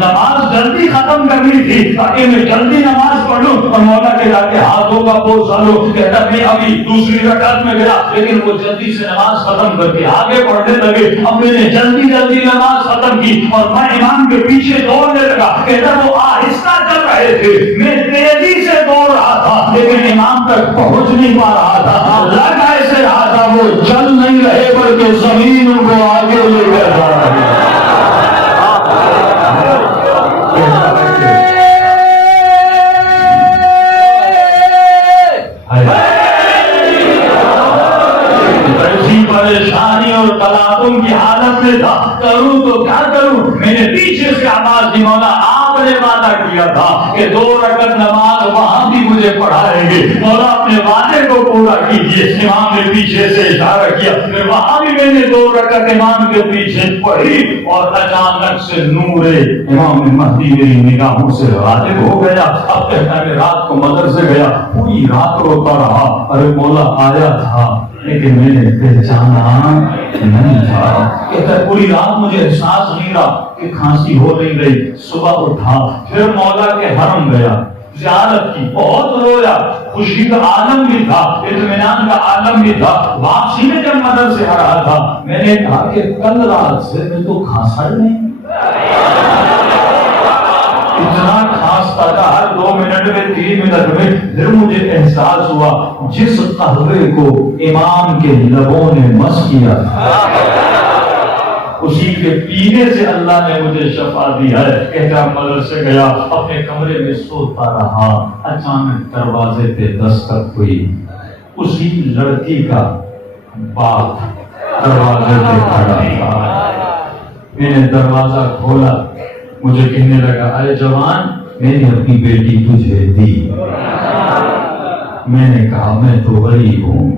نماز جلدی ختم کرنی تھی تاکہ میں جلدی نماز پڑھ لوں. اور مولا کے جا کے ہاتھوں کا بوجھ ڈالو، کہتا میں ابھی دوسری رکعت میں گیا، لیکن وہ جلدی سے نماز ختم کر کے آگے بڑھنے لگے. اب میں نے جلدی جلدی نماز ختم کی اور میں امام کے پیچھے دوڑنے لگا. کہتا وہ آہستہ چل رہے تھے، میں تیزی سے دوڑ رہا تھا لیکن امام تک پہنچ نہیں پا رہا تھا. لگ ایسے رہا تھا وہ چل نہیں رہے بلکہ زمین کو آگے لے کر جا رہے ہیں. ایسی پریشانی اور تلاطم کی حالت میں تھا، کروں تو کیا کروں. میں نے پیچھے سے آواز دی، مولا آپ نے وعدہ کیا تھا کہ 2 رکعت نماز وہاں بھی مجھے پڑھائیں گے، مولا اپنے وعدے کو پورا کیجیے. امام نے پیچھے سے اشارہ کیا، پھر وہاں بھی میں نے 2 رکعت امام کے پیچھے پڑھی اور اچانک سے نور امام مہدی میری نگاہوں سے غائب ہو گیا. اب کہتا ہے میں رات کو مدرسے گیا، پوری رات روتا رہا. ارے مولا آیا تھا لیکن میں نے پہچانا نہیں تھا. کہتا ہے پوری رات مجھے احساس نہیں رہا کہ کھانسی ہو نہیں رہی. صبح اٹھا پھر مولا کے حرم گیا، زیارت کی، بہت رویا. خوشی کا عالم بھی تھا، اطمینان کا عالم بھی تھا. واپسی میں جب مدرسے آ رہا تھا میں نے کہا کہ کل رات سے میں تو کھانسا نہیں، اتنا کھانستا تھا ہر 2 منٹ میں 3 منٹ میں. پھر مجھے احساس ہوا جس قہوے کو امام کے لبوں نے مس کیا اسی کے پینے سے اللہ نے مجھے شفا دی ہے. کہتا مدرسے گیا، اپنے کمرے میں سوتا رہا. اچانک دروازے پہ دستک ہوئی، اسی لڑکی کا باپ دروازے پہ کھڑا تھا. میں نے دروازہ کھولا، مجھے کہنے لگا ارے جوان میں نے اپنی بیٹی تجھے دی. میں نے کہا میں تو غریب ہوں،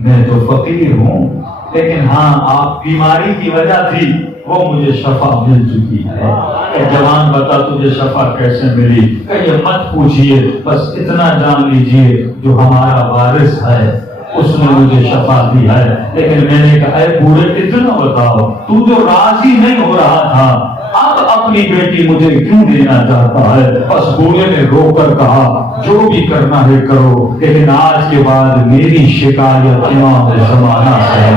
میں تو فقیر ہوں، لیکن ہاں آپ بیماری کی وجہ تھی وہ مجھے شفا مل چکی ہے. کہ جوان بتا تجھے شفا کیسے ملی؟ کہ یہ مت پوچھئے، بس اتنا جان لیجئے جو ہمارا وارث ہے اس نے مجھے شفا دی ہے. لیکن میں نے کہا اے بوڑھے اتنا بتاؤ، تو جو راضی نہیں ہو رہا تھا اب اپنی بیٹی مجھے کیوں دینا چاہتا ہے؟ بس بوڑھے نے رو کر کہا جو بھی کرنا ہے کرو، لیکن آج کے بعد میری شکایت امام زمانہ سے ہے.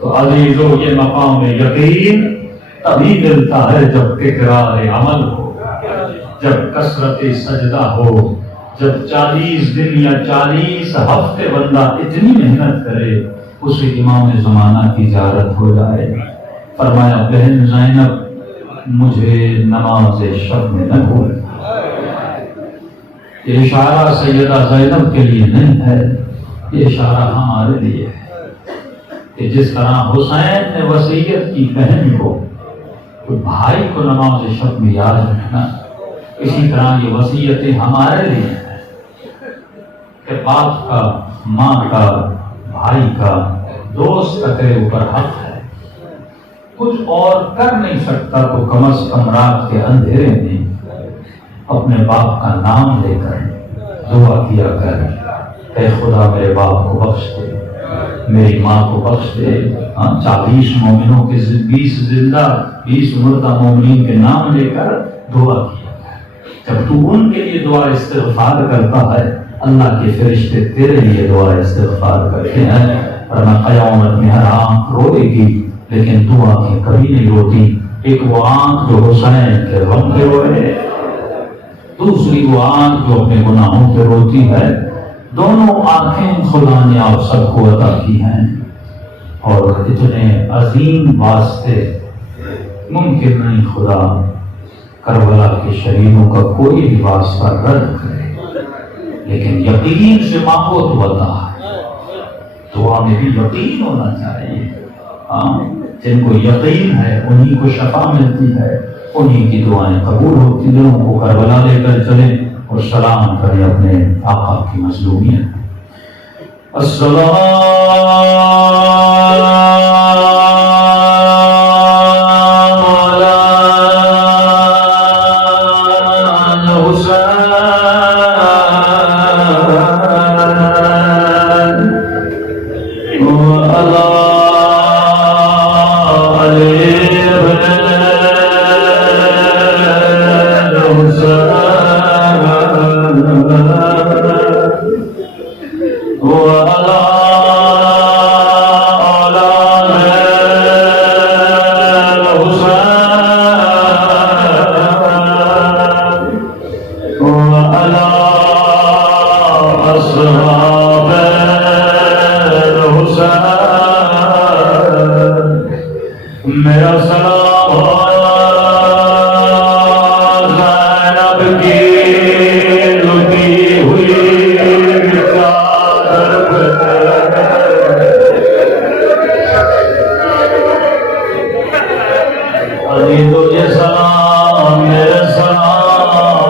تو عزیزو یہ مقام یقین تبھی ملتا ہے جب تکرار عمل ہو، جب کثرت سجدہ ہو، جب 40 دن یا 40 ہفتے بندہ اتنی محنت کرے اسے امام زمانہ کی زیارت ہو جائے. فرمایا بہن زینب مجھے نماز شب میں نہ بھول. یہ اشارہ سیدہ زینب کے لیے نہیں ہے، یہ اشارہ ہمارے لیے ہے کہ جس طرح حسین نے وصیت کی بہن کو تو بھائی کو نماز شب میں یاد رکھنا، اسی طرح یہ وصیتیں ہمارے لیے ہیں کہ باپ کا، ماں کا، بھائی کا، دوست کا تیرے اوپر حق ہے. کچھ اور کر نہیں سکتا تو کم از کم رات کے اندھیرے میں اپنے باپ کا نام لے کر دعا کیا کر اے خدا میرے باپ کو بخش دے، میری ماں کو بخش دے. 40 مومنوں کے 20 زندہ 20 مردہ مومنین کے نام لے کر دعا کیا کر. جب تو ان کے لیے دعا استغفار کرتا ہے اللہ کے فرشتے تیرے لیے دعا استغفار کرتے ہیں. ورنہ قیامت میں ہر آنکھ روئے گی لیکن تو آنکھیں کبھی نہیں روتی. ایک وہ آنکھ جو حسین کے غم پہ روئے، دوسری وہ آنکھ جو اپنے گناہوں پہ روتی ہے. دونوں آنکھیں خدا نے آپ سب کو عطا کی ہیں اور اتنے عظیم واسطے ممکن نہیں خدا کربلا کے شہیدوں کا کوئی بھی واسطہ رد کرے. لیکن یقین سے مانگو تو عطا ہے. دعا میں بھی یقین ہونا چاہیے. جن کو یقین ہے انہی کو شفا ملتی ہے، انہی کی دعائیں قبول ہوتی. دلوں کو کربلا لے کر چلیں اور سلام کریں اپنے آقا کی مظلومیت. السلام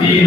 3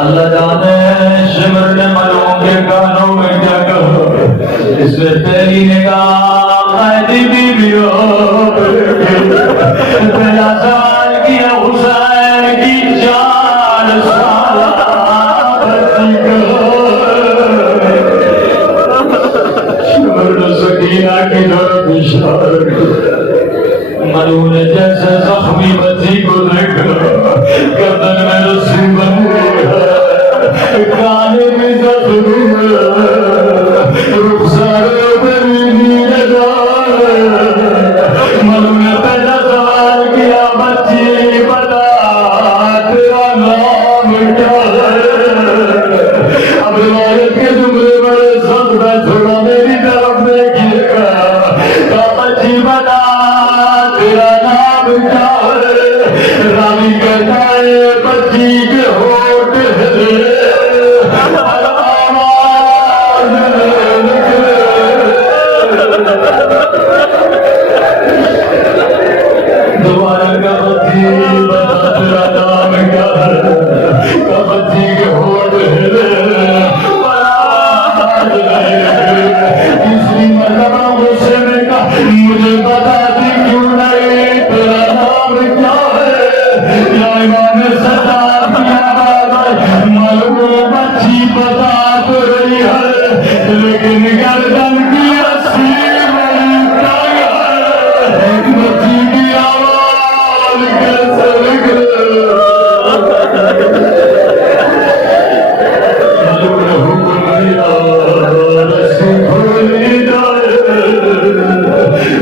اللہ جانے شمر نے ملوں کے کانوں میں کیا کہا، اس میں تیری نگاہ قیدی بیوی ہو، تیرا سوال کیا حسین کی 4 سال بچی کو، شمر نے سکینہ کی طرف اشارہ کیا، ملوں نے جیسے زخمی بچی کو دیکھا، گردن میں رسی بن گئی، کانے میں زخمی رخساروں پہ بھی نیلے دار، ملوں نے پہلا سوال کیا بچی بتا تیرا نام کیا ہے، اب روایت کے جملے بڑے سخت ہے، تھوڑا میری طرف دیکھیے گا، کہا بچی بتا تیرا نام کیا ہے، راوی کہتا ہے بچی کے ہوٹ دوبارہ کا بچی بتا تیرا نام کیا ہے، کا بچی کے ہوٹ تیسری مرتبہ غصے میں کہا مجھے بتا دی کیوں نہیں تیرا نام کیا ہے، یا امام سجاد کیا بات ہے، معلوم بچی بتا تو رہی ہے لیکن گردن کی رسی نہیں کیا ہے، بچی کی آواز کیسے نکلے، معلوم حکم دیا رسی کھولی جائے،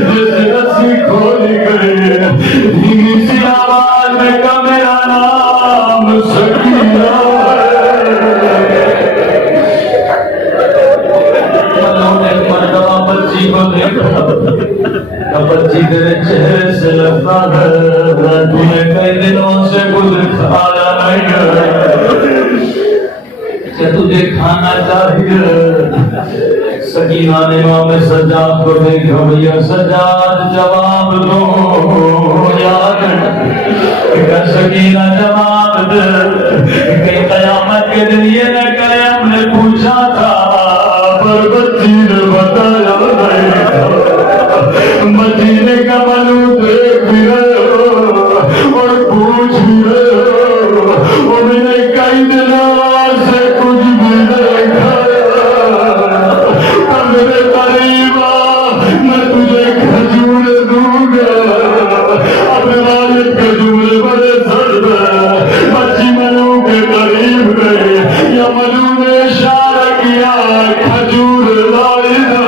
جیسے رسی کھولی گئی، دھیمی سی آواز میں کہا میرا نام سکینہ ہے، ملوں نے مرتبہ بچی کو دیکھا، کہا بچی تیرے چہرے سے لگتا ہے تو نے کئی دنوں سے کچھ کھایا نہیں ہے، کیا تجھے کھانا چاہیے، سکینہ نے امام سجاد کو دیکھا، بھیا سجاد جواب دو یار، کہ سکینہ جواب دے، کہ قیامت کے دن یہ نہ کہے ہم نے پوچھا تھا پر بچی نے بتایا نہیں تھا، بچی نے کہا ملوں دیکھ بھی رہے ہو اور پوچھ بھی رہے ہو، انہوں نے کئی دنوں سے کچھ بھی نہیں کھایا، میرے قریب میں تجھے کھجور دوں گا، اپنے والد کے جملے بڑے سرد ہیں، بچی ملوں کے قریب گئی، یا ملوں نے اشارہ کیا کھجور لائی دے،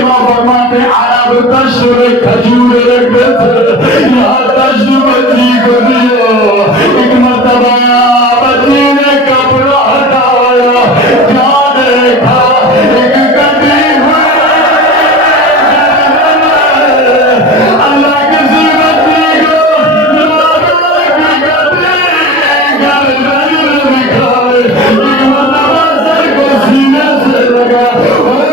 امام فرماتے عرب دشت میں کھجور رکھتے تھے، یہاں دشت بچی کو دیا، ایک مرتبہ بچی نے کپڑا ہٹایا، کیا دیکھا ایک گڈی ہوئی، اللہ کسی بچی کو اللہ کی گڈی گھر نہیں دکھائے، ایک مرتبہ سر کو سینے سے لگا،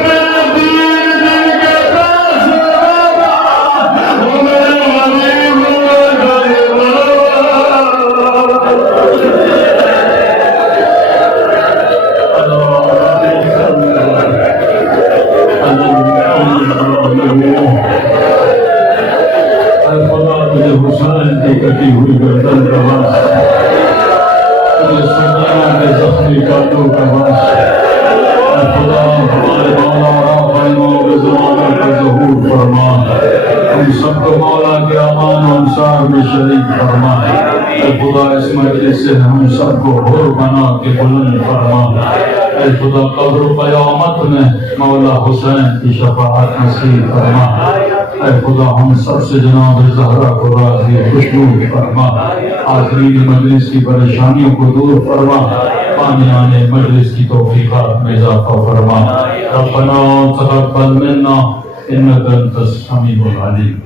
میرے دین دن کے پاس بابا، میرے غریب حسین کی کٹی ہوئی گردن کا وش، تجھے سکینہ کے زخمی کانٹوں کا وش، اے خدا ہمارے مولا اور آپ امام کے زمانے کا ظہور فرما، ہم سب کو مولا کے امان و انصار میں شریک فرما، اے خدا اس مجلس سے ہم سب کو حر بنا کے بلند فرما، اے خدا قبر و قیامت میں مولا حسین کی شفاعت نصیب فرما، اے خدا ہم سب سے جناب زہرا کو راضی خوشنود فرما، حاضرین مجلس کی پریشانیوں کو دور فرما، آنے مجلس کی توفیقات میں اضافہ فرما، ربنا تقبل منا انک انت السمیع العلیم۔